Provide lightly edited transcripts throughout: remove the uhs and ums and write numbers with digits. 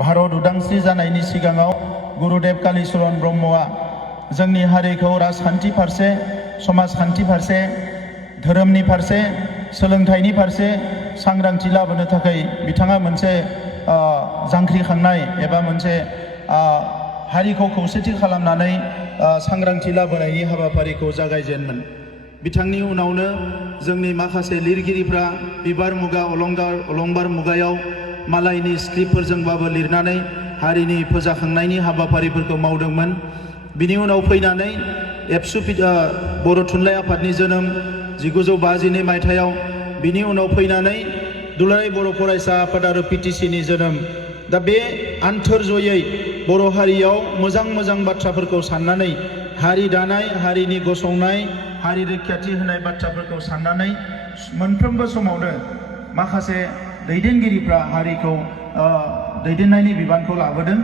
भारत उदांस्रि जानायनि सिगाङाव गुरुदेव कालीचरण ब्रह्मआ जोंनि हारिखौ राजखान्थि फारसे, समाजखान्थि फारसे, धोरोमनि फारसे, सोलोंथाइनि फारसे सांग्रांथि लाबोनो थाखाय बिथाङा मोनसे जांख्रिखांनाय एबा मोनसे हारिखौ खौसेथि खालामनानै सांग्रांथि लाबोनायनि हाबाफारिखौ जागायजेनोमोन। बिथांनि उनावनो जोंनि माखासे लिरगिरिफ्रा बिबार मुगा अलंबार मुगायाव मालायनि स्क्रिप्टफोरजोंबाबो लिरनानै हारिनि फोजाखांनायनि हाबाफारिफोरखौ मावदोंमोन। बिनि उनाव फैनानै एबसु बर' थुनलाइ आफादनि जोनोम 1952 मायथाइयाव, बिनि उनाव फैनानै दुलाराय बर' फरायसा आफाद आरो PTCनि जोनोम। दा बे आन्थोर जयै बर' हारियाव मोजां मोजां बाथ्राफोरखौ साननानै हारि दानाय, हारिनि गसंनाय, हारि रैखाथि होनाय बाथ्राफोरखौ साननानै मोनफ्रोमबो समावनो माखासे दैदेनगिरिफ्रा हारिखौ दैदेननायनि बिबानखौ लाबोदों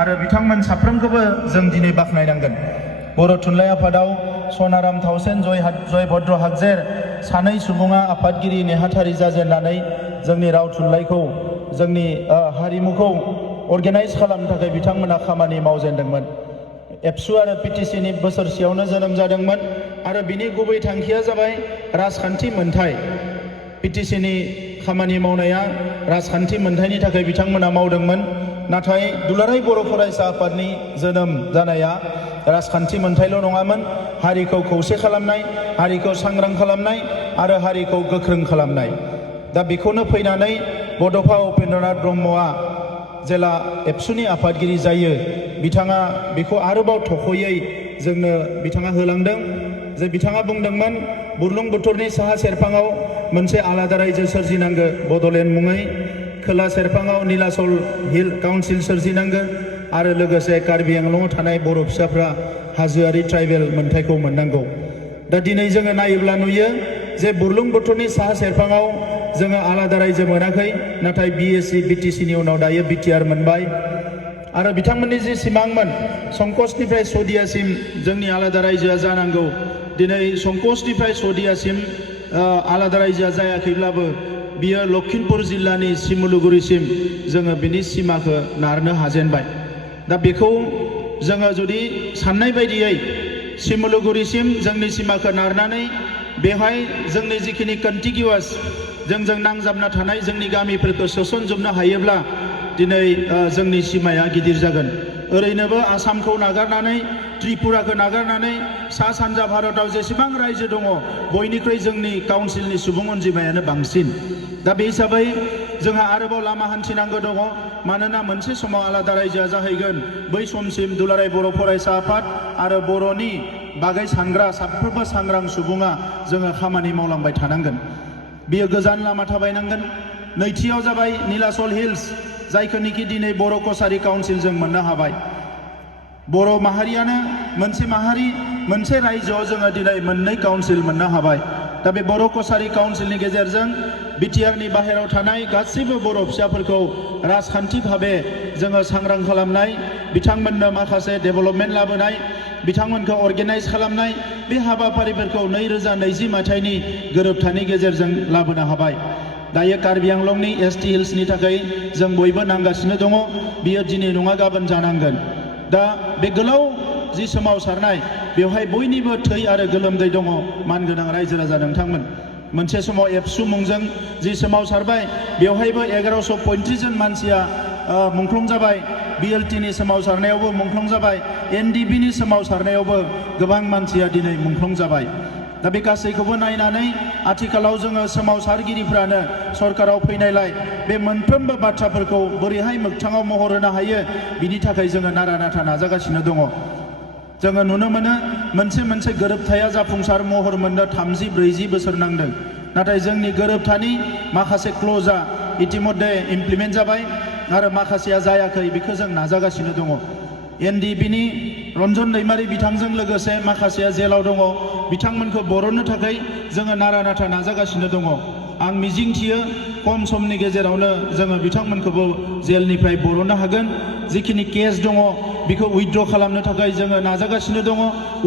आरो बिथांमोन साफ्रोमखौबो जों दिनै बाख्नायनांगोन। बर' थुनलाइ आफादाव सनाराम थाउसेन जय भद्र हागजेर सानै सुबुङा आफादगिरि नेहाथारि जाजेननानै जोंनि राव थुनलाइखौ, जोंनि हारिमुखौ अर्गेनाइज खालामनो थाखाय बिथांमोना खामानि मावजेनदोंमोन। एबसु आरो PTCनि बोसोरसेयावनो जोनोम जादोंमोन आरो बिनि गुबै थांखिया जाबाय राजखान्थि मोनथाय। PTCनि खामानि मावनाया राजखान्थि मोनथायनि थाखाय बिथांमोना मावदोंमोन। नाथाय दुलाराय बर' फरायसा आफादनि जोनोम जानाया राजखान्थि मोनथायल' नङामोन, हारिखौ खौसे खालामनाय, हारिखौ सांग्रां खालामनाय आरो हारिखौ गोख्रों खालामनाय। दा बेखौनो फैनानै बड'फा उपेन्द्रनाथ ब्रह्मआ जेला एबसुनि आफादगिरि जायो, बिथाङा बेखौ आरोबाव थख'यै जोंनो बिथाङा होलांदों। जे बिथाङा बुंदोंमोन बुरलुंबुथुरनि साहा सेरफाङाव मोनसे आलादा रायजो सोरजिनांगो बड'लेण्ड मुङै, खोला सेरफाङाव नीलाचल हिल काउन्सिल सोरजिनांगो आरो लोगोसे कार्बि आंलंआव थानाय बर' फिसाफ्रा हाजोआरि ट्राइबेल मोनथायखौ मोननांगौ। दा दिनै जोङो नायोब्ला नुयो जे बुरलुंबुथुरनि साहा सेरफाङाव जोङो आलादा रायजो मोनाखै, नाथाय BSc BTCनि उनाव दायो BTR मोनबाय। आरो बिथांमोननि जे सिमांमोन संकसनिफ्राय सदियासिम जोंनि आलादा रायजोआ जानांगौ, दिनै संकसनिफ्राय सदियासिम आलादा रायजोआ जायाखैब्लाबो बियो लखिमपुर जिल्लानि सिमुलुगुरिसिम जोङो बिनि सिमाखौ नारनो हाजेनबाय। दा बेखौ जोङो जुदि साननाय बायदियै सिमुलुगुरिसिम जोंनि सिमाखौ नारनानै बेवहाय जोंनि जिखिनि कन्टिगिउवास जोंजों नांजाबना थानाय जोंनि गामिफोरखौ सोसनजोबनो हायोब्ला दिनै जोंनि सिमाया गिदिर जागोन। ओरैनोबो आसामखौ नागारनानै, त्रिपुराखौ नागारनानै सा सानजा भारताव जेसेबां रायजो दङ बयनिख्रुइ जोंनि काउन्सिलनि सुबुं अनजिमायानो बांसिन। दा बे हिसाबै जोंहा आरोबाव लामा हान्थिनांगौ दङ, मानोना मोनसे समाव आलादा रायजोआ जाहैगोन। बै समसिम दुलाराय बर' फरायसा आफाद आरो बर'नि बागै सानग्रा साफ्रोमबो सांग्रां सुबुङा जोङो खामानि मावलांबाय थानांगोन। बियो गोजान लामा थाबायनांगोन। नैथियाव जाबाय नीलाचल हिल्स, जायखौनिखि दिनै बर' कसारि काउन्सिल जों मोननो हाबाय। बर' माहारियानो मोनसे माहारि, मोनसे रायजोआव जोङो दिनै मोननै काउन्सिल मोननो हाबाय। दा बे बर' कसारि काउन्सिलनि गेजेरजों BTRनि बाहेरायाव थानाय गासैबो बर' फिसाफोरखौ राजखान्थि भाबे जोङो सांग्रां खालामनाय, बिथांमोननो माखासे डेभेलपमेन्ट लाबोनाय, बिथांमोनखौ अर्गेनाइज खालामनाय, बे हाबाफारिफोरखौ 2020 मायथाइनि गोरोबथानि गेजेरजों लाबोनो हाबाय। दायो कार्बि आंलंनि ST हिल्सनि थाखाय जों बयबो नांगासिनो दङ, बियो दिनै नङा गाबोन जानांगोन। दा बे गोलाव जि सोमावसारनाय, बेवहाय बयनिबो थै आरो गोलोमदै दङ मानगोनां रायजो राजा नोंथांमोन। मोनसे समाव एबसु मुंजों जि सोमावसारबाय, बेवहायबो 1135 जन मानसिया मुंख्लं जाबाय। BLTनि सोमावसारनायावबो मुंख्लं जाबाय। NDPनि सोमावसारनायावबो गोबां मानसिया दिनै मुंख्लं जाबाय। दा बे गासैखौबो नायनानै आथिखालाव जोङो सोमावसारगिरिफ्रानो सरकाराव फैनायलाय बे मोनफ्रोमबो बाथ्राफोरखौ बोरैहाय मोगथाङाव महर होनो हायो, बिनि थाखाय जोङो नारा नाथा नाजागासिनो दङ। जोङो नुनो मोनो मोनसे गोरोबथाया जाफुंसार महर मोननो 30-40 बोसोर नांदों, नाथाय जोंनि गोरोबथानि माखासे क्ल'जआ इतिमध्य इमप्लिमेन्ट जाबाय आरो माखासेया जायाखै, बेखौ जों नाजागासिनो दङ। NDPनि रन्जन दैमारि बिथांजों लोगोसे माखासेया जेलाव दङ, बिथांमोनखौ बरननो थाखाय जोङो नारा नाथा नाजागासिनो दङ। आं मिजिंथियो खम समनि गेजेरावनो जोङो बिथांमोनखौबो जेलनिफ्राय बरननो हागोन। जिखिनि केस दङ बेखौ उइथड्र खालामनो थाखाय जोङो नाजागासिनो दङ,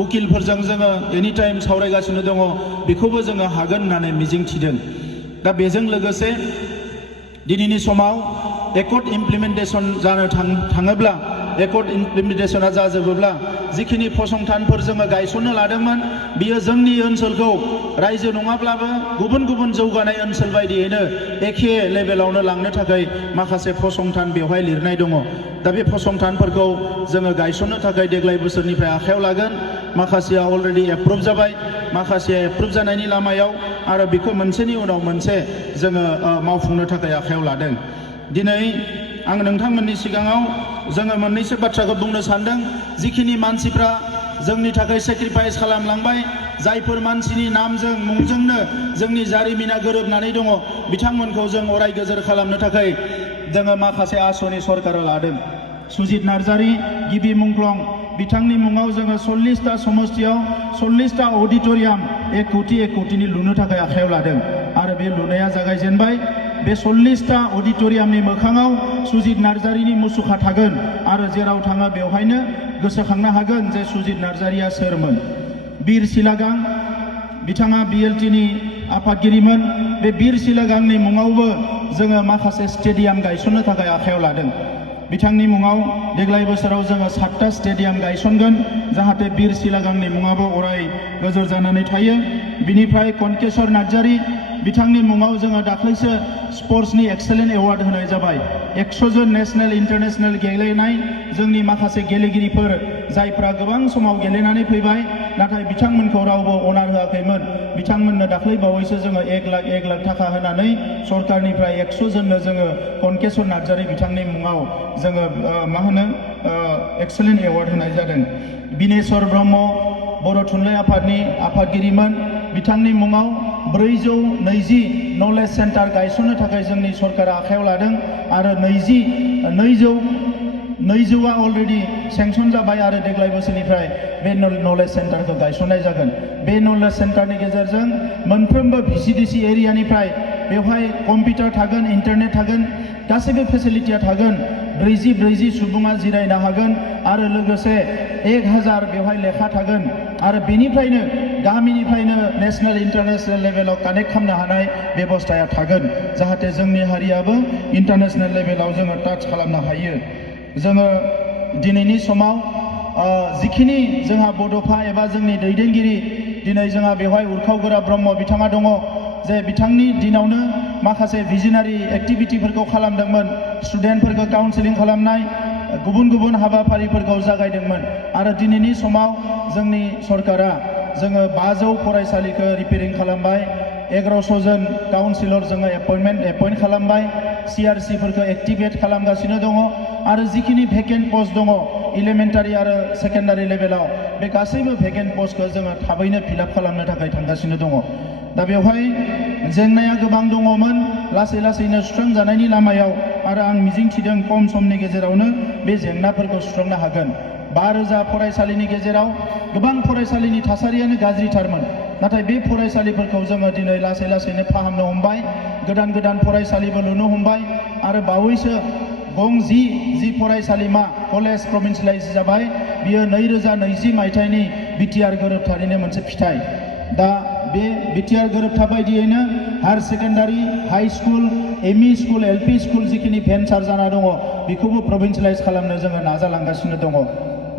उकिलफोरजों जोङो एनिटाइम सावरायगासिनो दङ, बेखौबो जोङो हागोन होननानै मिजिंथिदों। दा बेजों लोगोसे दिनैनि समाव एकर्ड इमप्लिमेन्टेसन जानो थाङोब्ला एकर्ड इमप्लिमेन्टेसना जाजोबोब्ला जिखिनि फसंथानफोर जोङो गायसननो लादोंमोन बियो जोंनि ओनसोलखौ रायजो नङाब्लाबो गुबुन गुबुन जौगानाय ओनसोल बायदियैनो एखे लेभेलावनो लांनो थाखाय माखासे फसंथान बेवहाय लिरनाय दङ। दा बे फसंथानफोरखौ जोङो गायसननो थाखाय देग्लाय बोसोरनिफ्राय आखायाव लागोन। माखासेया अलरेडि एप्रुभ जाबाय, माखासेया एप्रुभ जानायनि लामायाव, आरो बेखौ मोनसेनि उनाव मोनसे जोङो मावफुंनो थाखाय आखायाव लादों। दिनै आं नोंथांमोननि सिगाङाव जोङो मोननैसो बाथ्राखौ बुंनो सानदों। जिखिनि मानसिफ्रा जोंनि थाखाय सेक्रिफाइस खालामलांबाय, जायफोर मानसिनि नामजों मुंजोंनो जोंनि जारिमिना गोरोबनानै दङ, बिथांमोनखौ जों अराय गोजोर खालामनो थाखाय जोङो माखासे आसनि सरकारा लादों। सुजित नार्जारी गिबि मुंख्लं, बिथांनि मुङाव जोङो 40टा समस्तियाव 40टा अडिटोरियाम 1 कौटिनि लुनो थाखाय आखायाव लादों आरो बे लुनाया जागायजेनबाय। बे 40टा अडिटोरियामनि मोखाङाव सुजित नार्जारीनि मुसुखा थागोन आरो जेराव थाङो बेवहायनो गोसोखांनो हागोन जे सुजित नार्जारीया सोरमोन। बीर सिलागां, बिथाङा BLTनि आफादगिरिमोन। बे बीर सिलागांनि मुङावबो जोङो माखासे स्टेडियाम गायसननो थाखाय आखायाव लादों। बिथांनि मुङाव देग्लाय बोसोराव जोङो 7टा स्टेडियाम गायसनगोन, जाहाथे बीर सिलागांनि मुङाबो अराय गोजोर जानानै थायो। बिनिफ्राय कनकेश्वर नार्जारी, बिथांनि मुङाव जोङो दाख्लैसो स्पर्ट्सनि एक्सेलेन्ट एवार्ड होनाय जाबाय। 100 जन नेशनेल इन्टारनेशनेल गेलेनाय जोंनि माखासे गेलेगिरिफोर जायफ्रा गोबां समाव गेलेनानै फैबाय, नाथाय बिथांमोनखौ रावबो अनार होआखैमोन। बिथांमोननो दाख्लै बावैसो जोङो 1 लाख थाखा होनानै सरकारनिफ्राय 100 जननो जोङो कनकेश्वर नार्जारी बिथांनि मुङाव जोङो एक्सेलेन्ट एवार्ड होनाय जादों। बिनेश्वर ब्रह्म बर' थुनलाइ आफादनि आफादगिरिमोन। बिथांनि मुङाव 420 नलेज सेन्टार गायसननो थाखाय जोंनि सरकारा आखायाव लादों आरो 200आ अलरेडि सेंसन जाबाय आरो देग्लाय बोसोरनिफ्राय बे नलेज सेन्टारखौ गायसननाय जागोन। बे नलेज सेन्टारनि गेजेरजों मोनफ्रोमबो VCDC एरियानिफ्राय बेवहाय कम्पिउटार थागोन, इन्टारनेट थागोन, गासैबो फेसिलिटिया थागोन। 40 सुबुङा जिरायनो हागोन आरो लोगोसे 1000 बेवहाय लेखा थागोन आरो बेनिफ्रायनो गामिनिफ्रायनो नेशनेल इन्टारनेशनेल लेभेलाव कानेक्ट खालामनो हानाय बेबस्थाया थागोन, जाहाथे जोंनि हारियाबो इन्टारनेशनेल लेभेलाव जोङो टाच खालामनो हायो। जोङो दिनैनि समाव जिखिनि जोंहा बड'फा एबा जोंनि दैदेनगिरि, दिनै जोंहा बेवहाय उर्खाव गोरा ब्रह्म बिथाङा दङ, जे बिथांनि दिनावनो माखासे भिजनारि एक्टिभिटिफोरखौ खालामदोंमोन। स्टुडेन्टफोरखौ काउन्सिलिं खालामनाय, गुबुन गुबुन हाबाफारिफोरखौ जागायदोंमोन आरो दिनैनि समाव जोंनि सरकारा जोङो 500 फरायसालिखौ रिपेरिं खालामबाय। 1100 जन काउन्सिलर जोङो एपइन्ट खालामबाय। CRCफोरखौ एक्टिभेट खालामगासिनो दङ आरो जिखिनि भेकेन्ट पस्ट दङ इलिमेन्टारि आरो सेकेन्डारि लेभेलाव, बे गासैबो भेकेन्ट पस्टखौ जोङो थाबैनो फिलआप खालामनो थाखाय थांगासिनो दङ। दा बेवहाय जेंनाया गोबां दङमोन, लासै लासैनो सुस्रांजानायनि लामायाव, आरो आं मिजिंथिदों खम समनि गेजेरावनो बे जेंनाफोरखौ सुस्रांनो हागोन। 5000 फरायसालिनि गेजेराव गोबां फरायसालिनि थासारियानो गाज्रिथारमोन, नाथाय बे फरायसालिफोरखौ जोङो दिनै लासै लासैनो फाहामनो हमबाय। गोदान फरायसालिबो लुनो हमबाय आरो बावैसो गं 10 फरायसालिमा कलेज प्रभिन्सियेलाइज जाबाय। बियो 2020 मायथाइनि BTR गोरोबथानिनो मोनसे फिथाइ। दा बे BTR गोरोबथा बायदियैनो higher secondary, high school, ME school, LP school जिखिनि भेन्सार जाना दङ बेखौबो प्रभिन्सियेलाइज खालामनो जोङो नाजालांगासिनो दङ।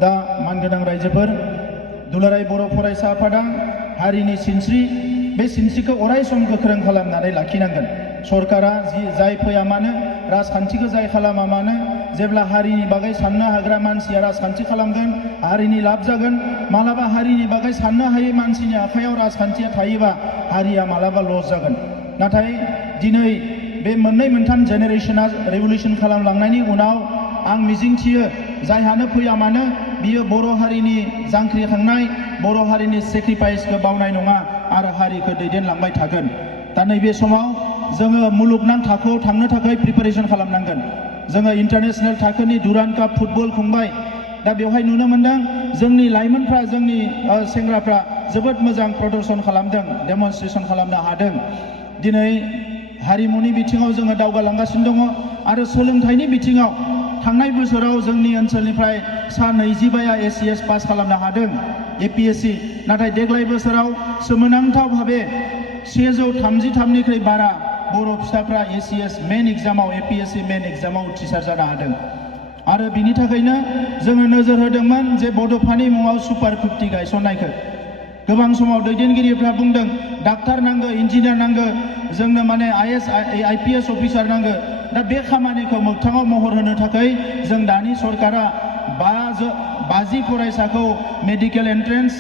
दा मानगोनां रायजोफोर, दुलाराय बर' फरायसा आफादा हारिनि सिनस्रि, बे सिनस्रिखौ अराय सम गोख्रों खालामनानै लाखिनांगोन। सरकारा जाय फैया मानो, राजखान्थिखौ जाय खालामा मानो, जेब्ला हारिनि बागै साननो हाग्रा मानसिया राजखान्थि खालामगोन, हारिनि लाब जागोन। मालाबा हारिनि बागै साननो हायै मानसिनि आखायाव राजखान्थिया थायोबा हारिया मालाबा लस जागोन। नाथाय दिनै बे 2-3 जेनेरेशना रेभुलुसन खालामलांनायनि उनाव आं मिजिंथियो जायहानो फैया मानो बियो बर' हारिनि जांख्रिखांनाय, बर' हारिनि सेक्रिफाइसखौ बावनाय नङा आरो हारिखौ दैदेनलांबाय थागोन। दा नैबे समाव जोङो मुलुगनां थाखोआव थांनो थाखाय प्रिपारेसन खालामनांगोन। जोङो इन्टारनेशनेल थाखोनि डुरान्ड काप फुटबल खुंबाय। दा बेवहाय नुनो मोनदों जोंनि लाइमोनफ्रा, जोंनि सेंग्राफ्रा जोबोद मोजां प्रदर्शन खालामदों, डेमनस्ट्रेसन खालामनो हादों। दिनै हारिमुनि बिथिङाव जोङो दावगालांगासिनो दङ आरो सोलोंथाइनि बिथिङाव थांनाय बोसोराव जोंनि ओनसोलनिफ्राय सा 25 ACS पास खालामनो हादों APSC। नाथाय देग्लाय बोसोराव सोमोनांथाव भाबे 133निख्रुइ बारा बर' फिसाफ्रा ACS मेन एग्जामाव APSC मेन एग्जामाव उथ्रिसार जानो हादों आरो बिनि थाखायनो जोङो नोजोर होदोंमोन जे बड'फानि मुङाव सुपार 50 गायसननायखौ गोबां समाव दैदेनगिरिफ्रा बुंदों डाक्टार नांगौ इन्जिनियार नांगौ जोंनो माने IAS IPS अफिसार नांगौ दा बे खामानिखौ मोगथाङाव महर होनो थाखाय जों दानि सरकारा 50 फरायसाखौ मेडिकेल एन्ट्रेन्स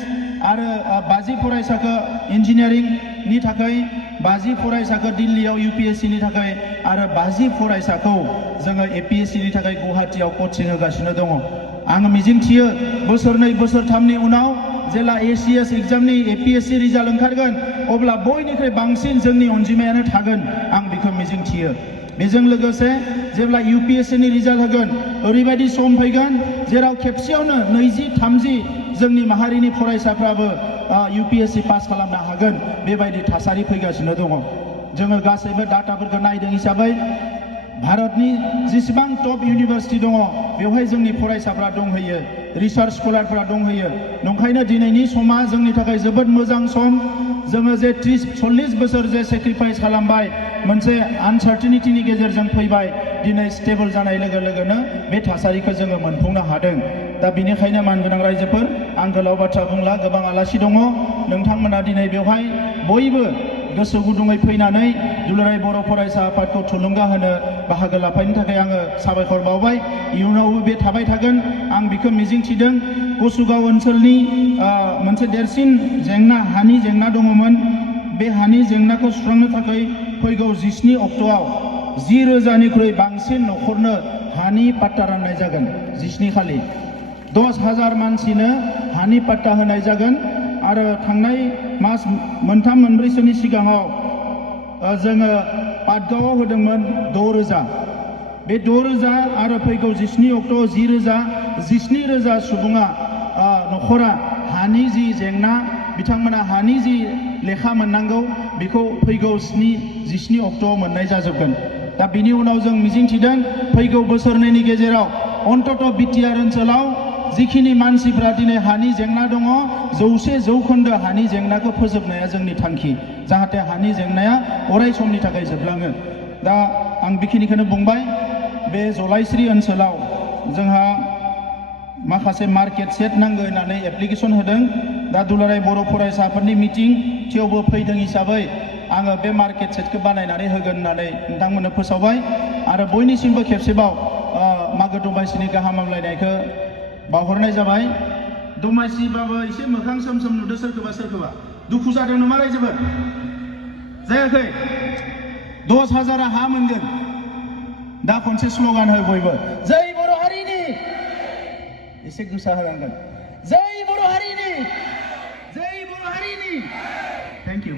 आरो 50 फरायसाखौ इन्जिनियारिंनि थाखाय 50 फरायसाखौ दिल्लीयाव UPSC नि थाखाय आरो 50 फरायसाखौ जोङो APSC नि थाखाय गुवाहाटीयाव कोचिं होगासिनो दङ आं मिजिंथियो बोसोरनै बोसोरथामनि उनाव जेला ACS एग्जामनि APSC रिजाल्ट ओंखारगोन अब्ला बयनिख्रुइ बांसिन जोंनि अनजिमायानो थागोन आं बेखौ मिजिंथियो बेजों लोगोसे जेब्ला UPSC नि रिजाल्ट होगोन ओरैबायदि सम फैगोन जेराव खेबसेयावनो 20-30 जोंनि माहारिनि फरायसाफ्राबो UPSC पास खालामनो हागोन बेबायदि थासारि फैगासिनो दङ जोङो गासैबो डाटाफोरखौ नायदों हिसाबै भारतनि जेसेबां टप इउनिभार्सिटि दङ बेवहाय जोंनि फरायसाफ्रा दंहैयो रिसार्च स्कलारफ्रा दंहैयो नंखायनो दिनैनि समा जोंनि थाखाय जोबोद मोजां सम जोङो जे 30-40 बोसोर जे सेक्रिफाइस खालामबाय मोनसे आनसार्टेनिटिनि गेजेरजों फैबाय दिनै स्टेबल जानाय लोगो लोगोनो बे थासारिखौ जोङो मोनफुंनो हादों दा बिनिखायनो मानगोनां रायजोफोर आं गोलाव बाथ्रा बुंला गोबां आलासि दङ नोंथांमोना दिनै बेवहाय बयबो गोसो गुदुङै फैनानै दुलाराय बर' फरायसा आफादखौ थुलुंगा होनो बाहागो लाफायनो थाखाय आङो साबायखर बावबाय इयुनावबो बे थाबाय थागोन आं बेखौ मिजिंथिदों कसुगाव ओनसोलनि मोनसे देरसिन जेंना हानि जेंना दङमोन बे हानि जेंनाखौ सुस्रांनो थाखाय फैगौ 17 अक्ट'आव 10,000निख्रुइ बांसिन न'खरनो हानि पाट्टा राननाय जागोन 17 खालि 10,000 मानसिनो हानि पाट्टा होनाय जागोन आरो थांनाय मास मोनथाम मोनब्रैसोनि सिगाङाव जोङो पाटगावआव होदोंमोन 6,000 बे 6,000 आरो फैगौ 17 अक्ट'आव 10,000 17,000 सुबुङा न'खरा हानि जि जेंना बिथांमोना हानि जि लेखा मोननांगौ बेखौ फैगौ 17 अक्ट'आव मोननाय जाजोबगोन दा बिनि उनाव जों मिजिंथिदों फैगौ बोसोरनैनि गेजेराव अन्तत बिटिआर ओनसोलाव जिखिनि मानसिफ्रा दिनै हानि जेंना दङ 100% हानि जेंनाखौ फोजोबनाया जोंनि थांखि जाहाथे हानि जेंनाया अराय समनि थाखाय जोबलाङो दा आं बेखिनिखौनो बुंबाय बे जलाइस्रि ओनसोलाव जोंहा माखासे मार्केट सेट नांगौ होननानै एप्लिकेसन होदों दा दुलाराय बर' फरायसाफोरनि मिटिं थेवबो फैदों हिसाबै आङो बे मार्केट सेटखौ बानायनानै होगोन होननानै नोंथांमोननो फोसावबाय आरो बयनिसिमबो खेबसेबाव मागो दमासिनि गाहाम हामलायनायखौ बावहरनाय जाबाय दमासिबाबो एसे मोखां सोम सोम नुदों सोरखौबा दुखु जादों नामा रायजोफोर जायाखै 10,000 हा मोनगोन दा खनसे स्ल'गान हो बयबो जै बर' हारिनि एसे गोसा होनांगोन जै बर' हारिनि थेंक इउ